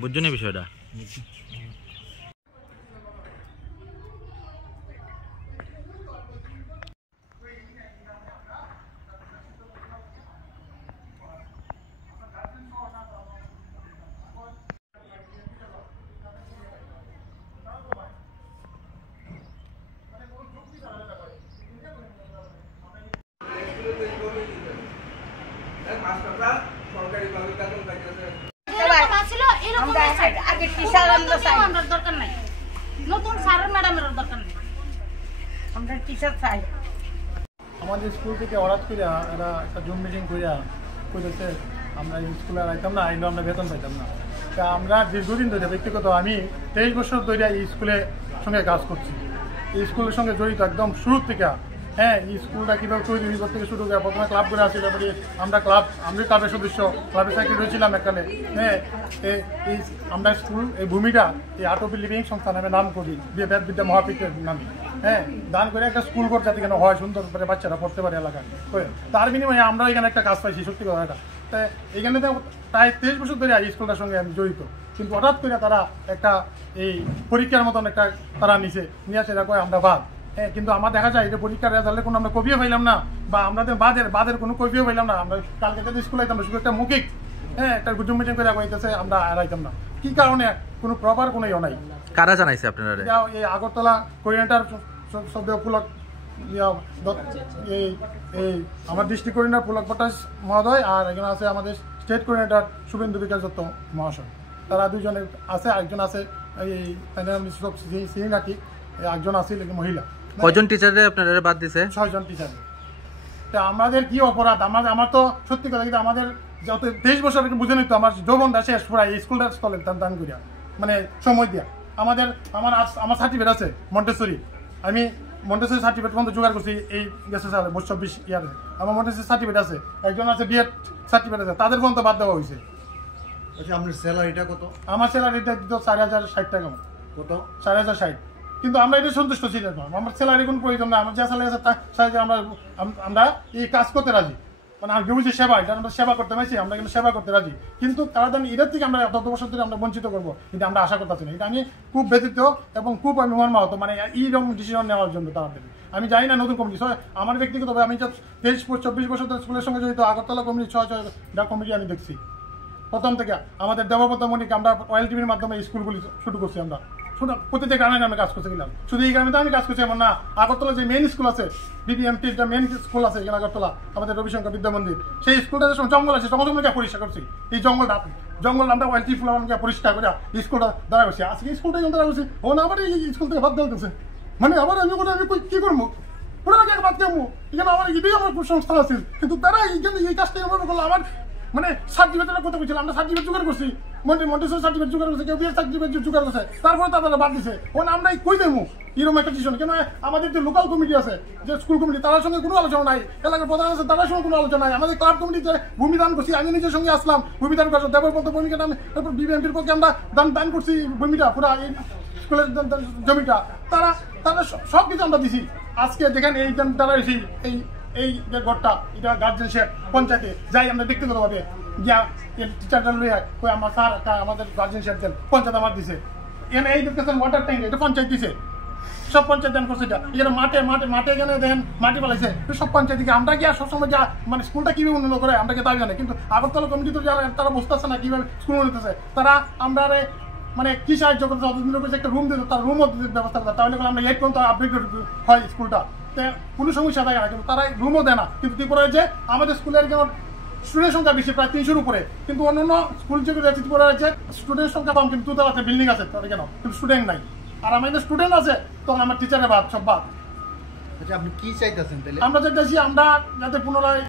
বুঝছো না বিষয়টা? আমাদের স্কুল থেকে হঠাৎ করে এরা একটা জুম মিটিং করিয়া করেছে আমরা স্কুলে আইতাম না, আইলেও আমরা বেতন পাইতাম না। তা আমরা দীর্ঘদিন ধরে ব্যক্তিগত আমি 23 বছর ধরে এই স্কুলের সঙ্গে কাজ করছি, এই স্কুলের সঙ্গে জড়িত একদম শুরু থেকে। হ্যাঁ, এই স্কুলটা কীভাবে তৈরি থেকে শুরু করে প্রথমে ক্লাব করে আসছিল, আমরা ক্লাবের সদস্য, ক্লাবের সাইকেল রয়েছিলাম এখানে। হ্যাঁ, এই আমরা স্কুল এই ভূমিটা এই আটপি লিভিং সংস্থা নামে নাম করি, বেদবিদ্যা মহাপীঠের নামে। হ্যাঁ, দান করে একটা স্কুল করতে যাতে কেন হয়, সুন্দর করে বাচ্চারা পড়তে পারে এলাকায়। তার বিনিময়ে আমরা এখানে একটা কাজ পাইছি, সত্যি কথা এটা। তাই এখানে তো প্রায় 23 বছর ধরে এই স্কুলটার সঙ্গে আমি জড়িত, কিন্তু হঠাৎ করে তারা একটা এই পরীক্ষার মতন একটা তারা নিয়ে আসে, এরা কয় আমরা বাদ। হ্যাঁ, কিন্তু আমার দেখা যায় এটা পরীক্ষার রেজাল্টে কোনো আমরা কপিও পাইলাম না, বা আমাদের বাদের কোনো কপিও পাইলাম না। আমরা কালকে যদি স্কুলে আইতাম শুধু একটা মৌখিক একটা জুম মিটিং করে কইতেছে আমরা আইতাম না। কি কারণে কোনো প্রপার কোনো ইয়ে নাই। কারা জানাইছে আপনারা? এই আগরতলা কোঅর্ডিনেটর শব্দ পুলক এই আমার ডিস্ট্রিক্ট কোঅর্ডিনেটর পুলক ভট্টাচ মহোদয়, আর এখানে আছে আমাদের স্টেট কোঅর্ডিনেটর শুভেন্দু বিকাশ দত্ত মহাশয়। তারা দুজনে আছে, একজন আছে এই নাকি একজন আছে মহিলা। কয়জন টিচারে আপনারা বাদ দিছে? 6 জন টিচার। তা আমাদের কি অপরাধ? আমার তো সত্যি কথা কিন্তু আমাদের যত 23 বছর বুঝে নিত আমার যৌবনটা শেষ পুরাই এই স্কুলটার স্থলে দান করিয়া, মানে সময় দিয়া। আমার সার্টিফিকেট আছে মন্টেসরি, আমি মন্টেসরি সার্টিফিকেট পর্যন্ত জোগাড় করছি এই গেছে 24 ইয়ারে। আমার মন্টেসরি সার্টিফিকেট আছে, একজন আছে বিএড সার্টিফিকেট আছে, তাদের পর্যন্ত বাদ দেওয়া হয়েছে। আচ্ছা, আপনার স্যালারিটা কত? আমার স্যালারিটা দিত 4060 টাকা। কত? 4060। কিন্তু আমরা এটা সন্তুষ্ট ছিলাম না, আমার স্যালারি কোনো প্রয়োজন না, আমার যা স্যালারি আছে তার আমরা এই কাজ করতে রাজি। মানে আর বুঝি সেবা, এটা আমরা সেবা করতে পারছি, আমরা কিন্তু সেবা করতে রাজি। কিন্তু তারা যেন এটার থেকে আমরা তত বছর ধরে আমরা বঞ্চিত করবো, কিন্তু আমরা আশা করতেছি না। এটা আমি খুব ব্যথিত এবং খুব আমি মর্মাহত, মানে এইরকম ডিসিশন নেওয়ার জন্য তাদের। আমি জানি না নতুন কমিটি, আমার ব্যক্তিগতভাবে আমি 23-24 বছর ধরে স্কুলের সঙ্গে জড়িত। আগরতলা কমিটি 6 কমিটি আমি দেখছি প্রথম থেকে। আমাদের দেবব্রত মণিকে আমরা অয়েল টিভির মাধ্যমে স্কুলগুলি শুরু করছি, আমরা প্রতিটা গ্রামে গ্রামে কাজ করতে গেলাম। শুধু এই গ্রামে তো আমি কাজ করছি এমন না, আগরতলা যে মেন স্কুল আছে, বিবিএমটির যে মেন স্কুল আছে এখানে আগরতলা, আমাদের রবিশঙ্কর বিদ্যা মন্দির, সেই স্কুলটা যে জঙ্গল আছে জঙ্গলকে পরিষ্কার করছি। এই জঙ্গল আমরা অয়েল টিভি ফুলাকে পরিষ্কার করে স্কুলটা দাঁড়া করছি। আজকে স্কুলটা দাঁড়া করছি, ও না আবার এই স্কুল থেকে বাদ দেওয়া, মানে আবার আমি কি করবো, পুরো আগে বাদ দেবো। এখানে আমার এটাই আমার কুসংস্কার আছে, কিন্তু তারা এই কাজটাই আমার করলো। আমার মানে সার্টিফিকেটের কথা বলছিলাম, আমরা সার্টিফিকেট জোগাড় করছি, মন্টেসরি সার্টিফিকেট জোগাড় করছে, কেউ বিএড সার্টিফিকেট জোগাড় করছে, তারপরে তারা বাদ দিছে। ওখানে আমরা কই দেবো এরকম একটা ডিসিশন? কেন আমাদের যে লোকাল কমিটি আছে, যে স্কুল কমিটি, তার সঙ্গে কোনো আলোচনা নাই, এলাকার প্রধান আছে তার সঙ্গে কোনো আলোচনা নাই। আমাদের ক্লাব কমিটি যে ভূমিদান করছি, আমি নিজের সঙ্গে আসলাম ভূমিদান করছি, দেবব্রত ভূমিকা নামে, তারপর বিবিএমপির পক্ষে আমরা দান করছি ভূমিটা, পুরা এই স্কুলের জমিটা, তারা সব কিছু আমরা দিছি। আজকে দেখেন এই তারা এসে এই যে ঘরটা, এটা গার্জেনশিপ পঞ্চায়েতে যাই আমরা ব্যক্তিগতভাবে গিয়া টিচারটা লইয়া কই আমার স্যার আমাদের গার্জেনশিপ দেন, পঞ্চায়েত আমার দিছে। এখানে এই দেখতেছেন ওয়াটার ট্যাঙ্ক, এটা পঞ্চায়েত দিছে, সব পঞ্চায়েত দান করছে। এটা এখানে মাঠে এখানে দেখেন মাটি পালাইছে, সব পঞ্চায়েত দিকে। আমরা গিয়া সবসময় যা মানে স্কুলটা কিভাবে উন্নত করে আমরা কি দাবি জানি, কিন্তু আগরতলা কমিটি তো যারা তারা বুঝতেছে না কিভাবে স্কুল উন্নতেছে। তারা আমরা মানে কি সাহায্য করতে করছে, একটা রুম দিতে, তার রুমও ব্যবস্থা করতে, তাহলে আমরা 8 পর্যন্ত আপডেট হয় স্কুলটা, কোনো সমস্যা থাকে না। কিন্তু তারা রুমও দেয় না। কিন্তু ত্রিপুরায় যে আমাদের স্কুলের যেমন স্টুডেন্ট সংখ্যা বেশি, প্রায় 300-র উপরে, কিন্তু অন্যান্য স্কুল যেগুলো ত্রিপুরা আছে স্টুডেন্ট সংখ্যা কম, কিন্তু তাদের বিল্ডিং আছে তাদের কেন, কিন্তু স্টুডেন্ট নাই। আর আমাদের স্টুডেন্ট আছে তখন আমার টিচারের বাদ, সব বাদ। আচ্ছা, আপনি কি চাইতেছেন তাহলে? আমরা চাইতেছি আমরা যাতে পুনরায়